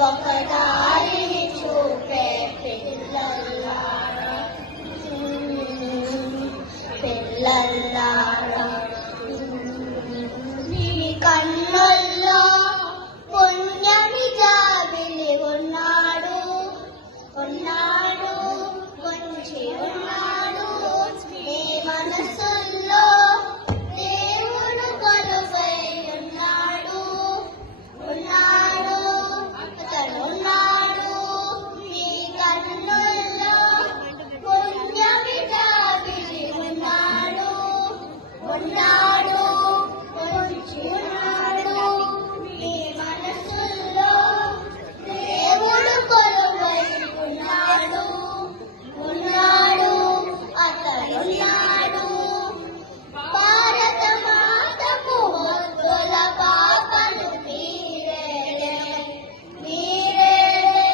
ఒక దారిని చూపే పిల్లల్లారా పిల్లల్లారా నీ కన్నుల్లో పుణ్యమి జాబిలి ఉన్నాడు ఉన్నాడు పొంచి ఉన్నాడు నీ మనసుల్లో దేవుడు కొలువై ఉన్నాడు ఉన్నాడు అతనున్నాడు నీ కన్నుల్లో పుణ్యమి జాబిలి ఉన్నాడు ఉన్నాడు పొంచి ఉన్నాడు నీ మనసుల్లో దేవుడు కొలువై ఉన్నాడు ఉన్నాడు అతనున్నాడు భారత మాతకు ముద్దుల పాపలు మీరేలే మీరేలే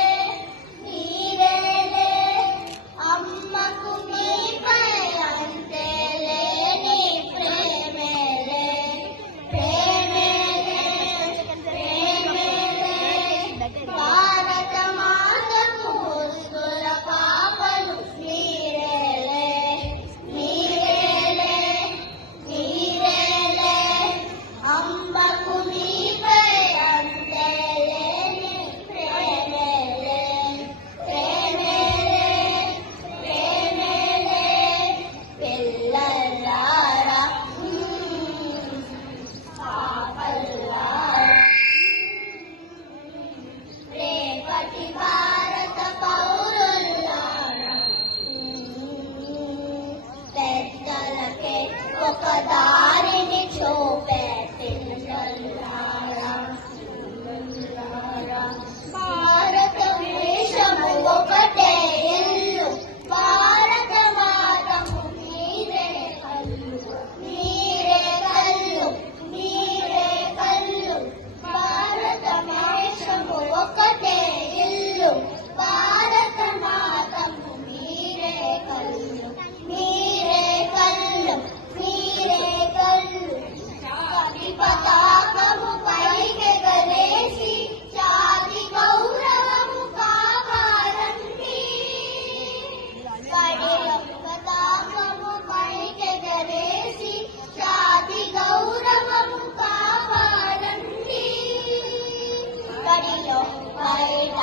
మీరేలే అమ్మకు మీపై అంతేలే నీ ప్రేమేలే ప్రేమేలే ప్రేమేలే భారత మాతకు ముద్దుల పాపలు మీరేలే మీరేలే మీరేలే అమ్మకు మీపై అంతేలే నీ ప్రేమేలే ప్రేమేలే ప్రేమేలే పిల్లల్లారా పాపల్లారా రేపటి భారత పౌరుల్లారా పెద్దలకే ఒక దారిని చూపే పిల్లల్లారా భారతదేశము ఒకటే ఇల్లు భారత మాతము మీరే కళ్ళు మీరే కళ్ళు మీరే కళ్ళు భారతదేశము ఒకటే ఇల్లు భారత మాతము మీరే కళ్ళు మీరే కళ్ళు మీరే కళ్ళు జాతి పతాకము పైకెగరేసి జాతి గౌరవము కాపాడండి బడిలో పతాకము పైకెగరేసి జాతి గౌరవము కాపాడండి బడిలో బయట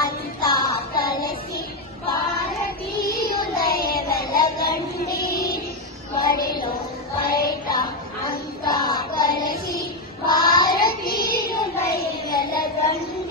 అంతా కలిసి భారతీయులై వెలగండి బడిలో బయట అంతా కలిసి భారతీయులై వెలగండి